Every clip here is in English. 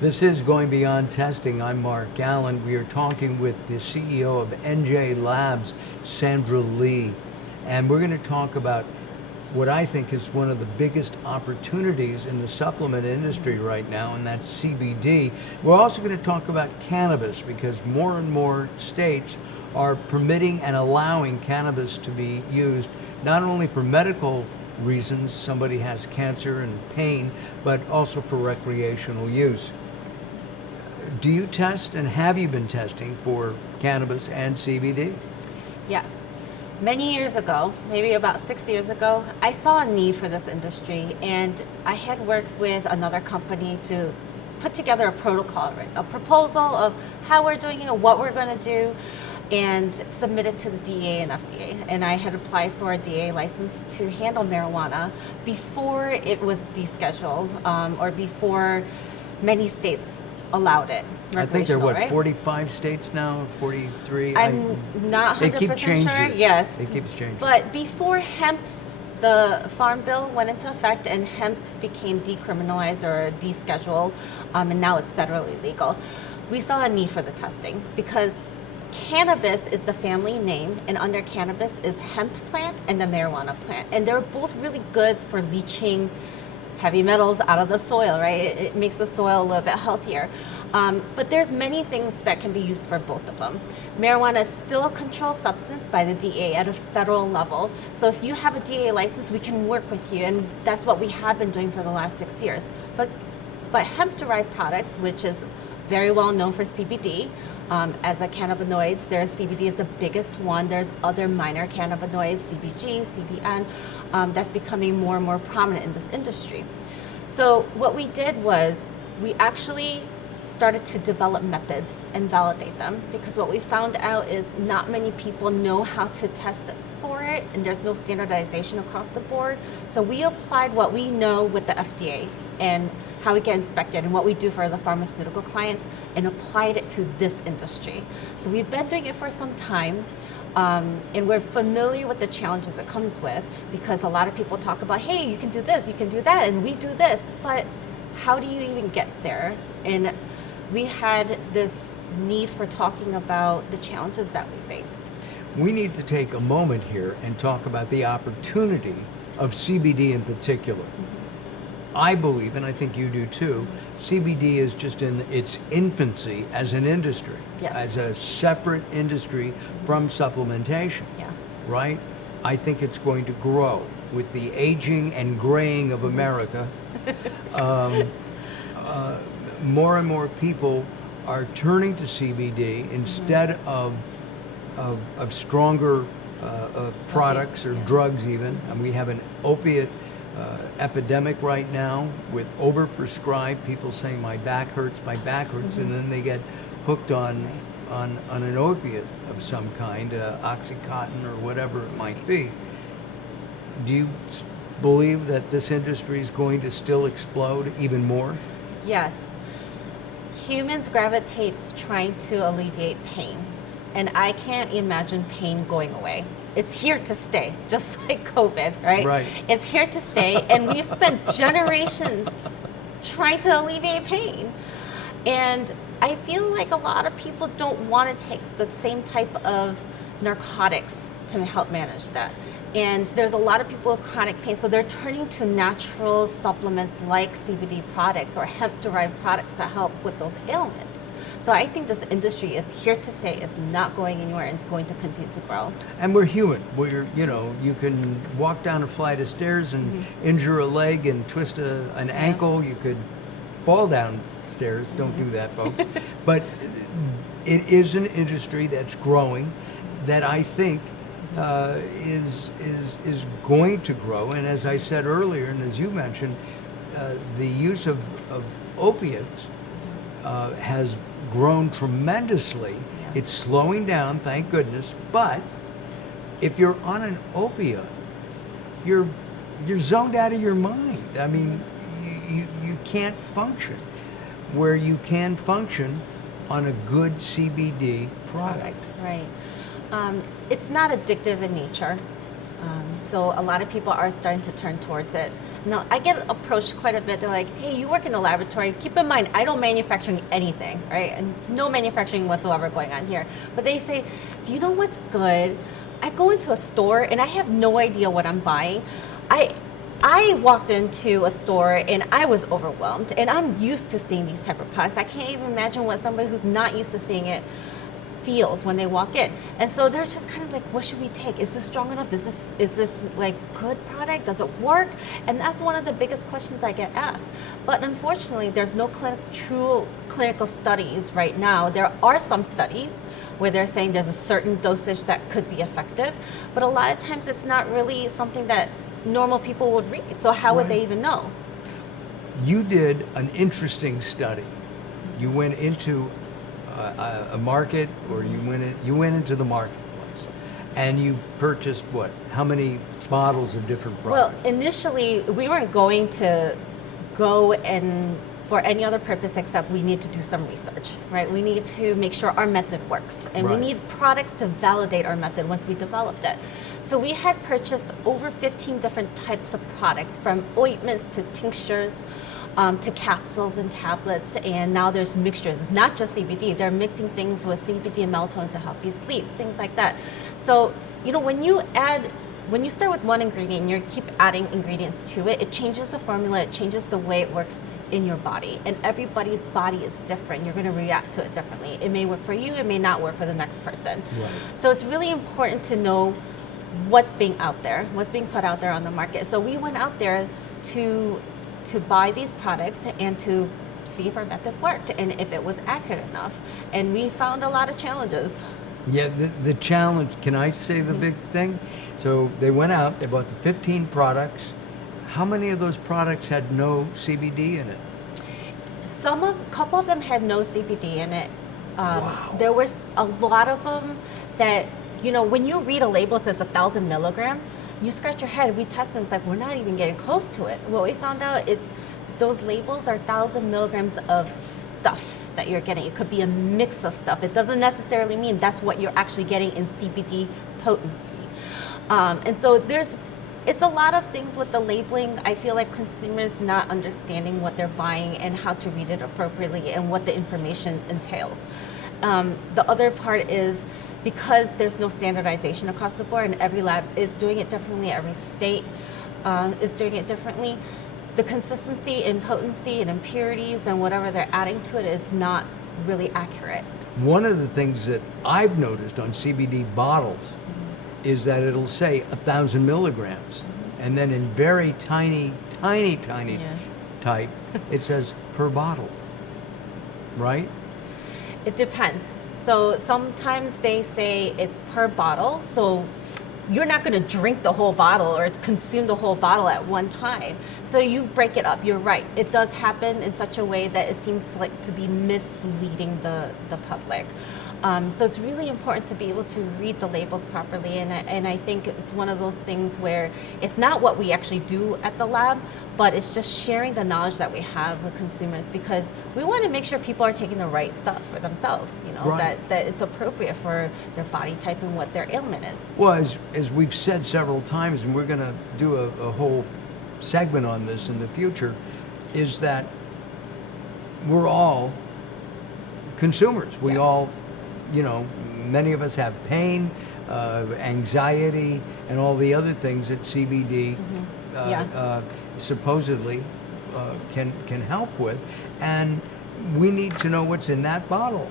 This is Going Beyond Testing. I'm Mark Alyn. We are talking with the CEO of NJ Labs, Sandra Lee, and we're going to talk about what I think is one of the biggest opportunities in the supplement industry right now, and that's CBD. We're also going to talk about cannabis because more and more states are permitting and allowing cannabis to be used not only for medical reasons, somebody has cancer and pain, but also for recreational use. Do you test, and have you been testing for cannabis and CBD? Yes. Many years ago, maybe about 6 years ago, I saw a need for this industry, and I had worked with another company to put together a protocol, right? A proposal of how we're doing it, what we're going to do, and submit it to the DEA and FDA. And I had applied for a DEA license to handle marijuana before it was descheduled, or before many states allowed it. I think there are, what, right? 45 states now, 43? I'm not 100% sure. Yes. It keeps changing. But before hemp, the Farm Bill went into effect and hemp became decriminalized or descheduled, and now it's federally legal, we saw a need for the testing because cannabis is the family name, and under cannabis is hemp plant and the marijuana plant. And they're both really good for leaching heavy metals out of the soil, right? It makes the soil a little bit healthier. But there's many things that can be used for both of them. Marijuana is still a controlled substance by the DEA at a federal level. So if you have a DEA license, we can work with you, and that's what we have been doing for the last 6 years. But hemp-derived products, which is very well known for CBD, as a cannabinoids, CBD is the biggest one. There's other minor cannabinoids, CBG, CBN, that's becoming more and more prominent in this industry. So what we did was we actually started to develop methods and validate them, because what we found out is not many people know how to test for it, and there's no standardization across the board. So we applied what we know with the FDA and how we get inspected and what we do for the pharmaceutical clients, and applied it to this industry. So we've been doing it for some time, and we're familiar with the challenges it comes with, because a lot of people talk about, hey, you can do this, you can do that, and we do this, but how do you even get there? And we had this need for talking about the challenges that we faced. We need to take a moment here and talk about the opportunity of CBD in particular. I believe, and I think you do too, CBD is just in its infancy as an industry, yes, as a separate industry from supplementation, yeah, right? I think it's going to grow with the aging and graying of America. More and more people are turning to CBD instead of stronger products or drugs even. And we have an opiate epidemic right now with overprescribed people saying my back hurts, and then they get hooked on an opiate of some kind, Oxycontin or whatever it might be. Do you believe that this industry is going to still explode even more? Yes. Humans gravitate trying to alleviate pain, and I can't imagine pain going away. It's here to stay, just like COVID, right? Right. It's here to stay, and we've spent generations trying to alleviate pain. And I feel like a lot of people don't want to take the same type of narcotics to help manage that. And there's a lot of people with chronic pain, so they're turning to natural supplements like CBD products or hemp-derived products to help with those ailments. So I think this industry is here to stay. It's not going anywhere, and it's going to continue to grow. And we're human. You can walk down a flight of stairs and injure a leg and twist an ankle. You could fall downstairs. Don't do that, folks. But it is an industry that's growing that I think is going to grow. And as I said earlier, and as you mentioned, the use of opiates has grown tremendously. Yeah. It's slowing down, thank goodness. But if you're on an opiate, you're zoned out of your mind. I mean, you can't function where you can function on a good CBD product. Right. It's not addictive in nature. So a lot of people are starting to turn towards it. Now, I get approached quite a bit. They're like, hey, you work in a laboratory. Keep in mind, I don't manufacture anything, right? And no manufacturing whatsoever going on here. But they say, do you know what's good? I go into a store and I have no idea what I'm buying. I walked into a store and I was overwhelmed, and I'm used to seeing these type of products. I can't even imagine what somebody who's not used to seeing it feels when they walk in. And so they're just kind of like, what should we take? Is this strong enough? Is this like good product? Does it work? And that's one of the biggest questions I get asked. But unfortunately, there's no true clinical studies right now. There are some studies where they're saying there's a certain dosage that could be effective, but a lot of times it's not really something that normal people would read. So how would they even know? You did an interesting study. You went into a market, or you went into the marketplace, and you purchased what? How many bottles of different products? Well, initially we weren't going to go and for any other purpose except we need to do some research, right? We need to make sure our method works, and we need products to validate our method once we developed it. So we had purchased over 15 different types of products, from ointments to tinctures, to capsules and tablets, and now there's mixtures. It's not just CBD. They're mixing things with CBD and melatonin to help you sleep, things like that. So, you know, when you start with one ingredient and you keep adding ingredients to it, it changes the formula, it changes the way it works in your body. And everybody's body is different. You're going to react to it differently. It may work for you, it may not work for the next person. Right. So it's really important to know what's being out there, what's being put out there on the market. So we went out there to buy these products and to see if our method worked and if it was accurate enough. And we found a lot of challenges. Yeah, the challenge, can I say the big thing? So they went out, they bought the 15 products. How many of those products had no CBD in it? A couple of them had no CBD in it. Wow. There was a lot of them that, you know, when you read a label that says 1,000 milligram, you scratch your head. We tested and it's like, we're not even getting close to it. What we found out is those labels are 1,000 milligrams of stuff that you're getting. It could be a mix of stuff. It doesn't necessarily mean that's what you're actually getting in CBD potency. And so it's a lot of things with the labeling. I feel like consumers not understanding what they're buying and how to read it appropriately and what the information entails. The other part is, because there's no standardization across the board and every lab is doing it differently, every state is doing it differently, the consistency in potency and impurities and whatever they're adding to it is not really accurate. One of the things that I've noticed on CBD bottles is that it'll say 1,000 milligrams, and then in very tiny type, it says per bottle, right? It depends. So sometimes they say it's per bottle, so you're not going to drink the whole bottle or consume the whole bottle at one time. So you break it up. You're right. It does happen in such a way that it seems like to be misleading the public. So it's really important to be able to read the labels properly, and I think it's one of those things where it's not what we actually do at the lab, but it's just sharing the knowledge that we have with consumers, because we want to make sure people are taking the right stuff for themselves, you know, Right. that it's appropriate for their body type and what their ailment is. Well, as we've said several times, and we're going to do a whole segment on this in the future, is that we're all consumers. We Yes. all, you know, many of us have pain, anxiety, and all the other things that CBD Yes. supposedly can help with, and we need to know what's in that bottle.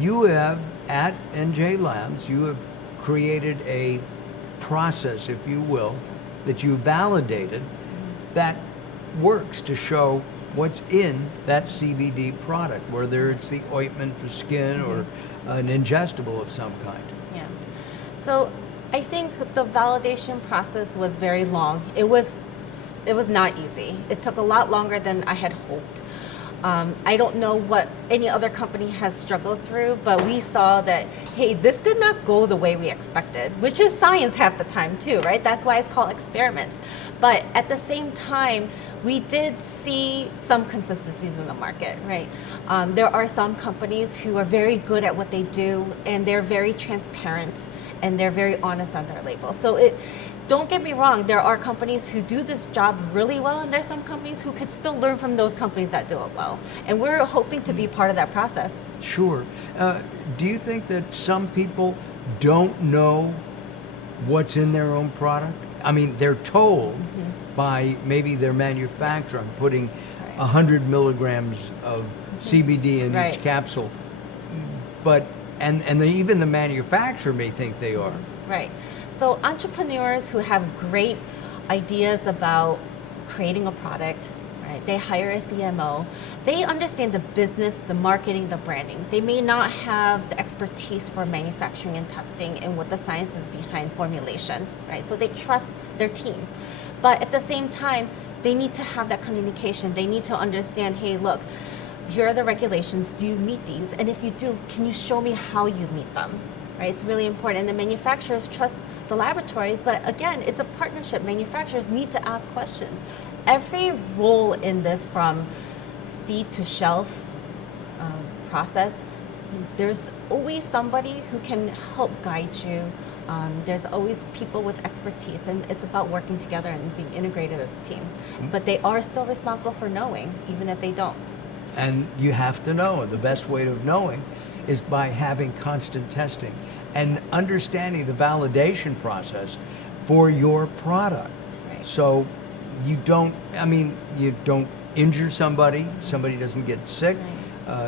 You have, at NJ Labs, you have created a process, if you will, that you validated that works to show what's in that CBD product, whether it's the ointment for skin or an ingestible of some kind. Yeah. So I think the validation process was very long. It was not easy. It took a lot longer than I had hoped. I don't know what any other company has struggled through, but we saw that, hey, this did not go the way we expected, which is science half the time too, right? That's why it's called experiments. But at the same time, we did see some consistencies in the market, right? There are some companies who are very good at what they do, and they're very transparent, and they're very honest on their label. So don't get me wrong, there are companies who do this job really well, and there's some companies who could still learn from those companies that do it well. And we're hoping to be part of that process. Sure. Do you think that some people don't know what's in their own product? I mean, they're told by maybe their manufacturer, I'm putting 100 milligrams of CBD in Right. each capsule, but even the manufacturer may think they are. Right. So entrepreneurs who have great ideas about creating a product, right? They hire a CMO. They understand the business, the marketing, the branding. They may not have the expertise for manufacturing and testing and what the science is behind formulation, right? So they trust their team. But at the same time, they need to have that communication. They need to understand, hey, look, here are the regulations. Do you meet these? And if you do, can you show me how you meet them? Right? It's really important. And the manufacturers trust the laboratories, but again, it's a partnership. Manufacturers need to ask questions. Every role in this, from seed to shelf process, there's always somebody who can help guide you. There's always people with expertise, and it's about working together and being integrated as a team. But they are still responsible for knowing, even if they don't. And you have to know, and the best way of knowing is by having constant testing and understanding the validation process for your product. Right. So you don't injure somebody doesn't get sick,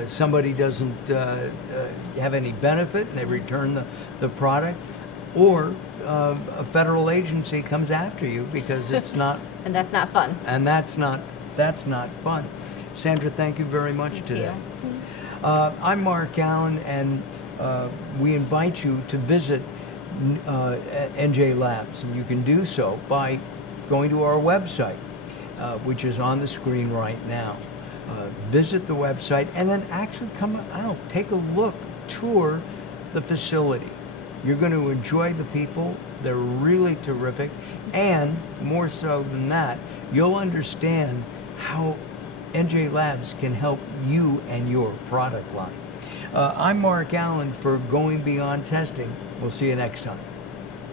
somebody doesn't have any benefit and they return the product, or a federal agency comes after you because it's not. And that's not fun. And that's not fun. Sandra, thank you very much Thank today. you. I'm Mark Alyn, and we invite you to visit NJ Labs, and you can do so by going to our website, which is on the screen right now. Visit the website and then actually come out, take a look, tour the facility. You're going to enjoy the people. They're really terrific. And more so than that, you'll understand how NJ Labs can help you and your product line. I'm Mark Alyn for Going Beyond Testing. We'll see you next time.